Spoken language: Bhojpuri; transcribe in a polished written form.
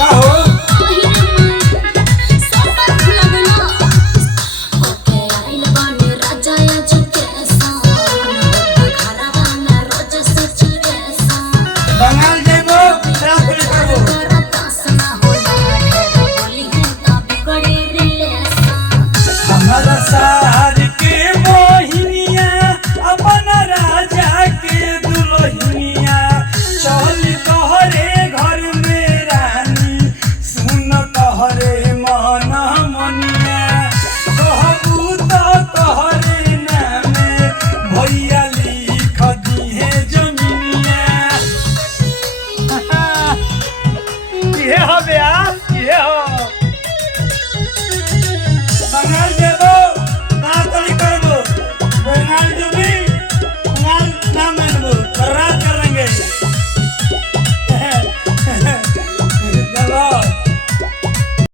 का हो बंगाल जेबो ट्रांसफर करबो हमारा सार के मोहिनिया अपन राजा के दुल्हनिया चल तोहरे घर में रानी सुन तोहरे मन मनिया कहबू तो तोहरे नामे भैया लिख दिहे जमीनिया ये हवे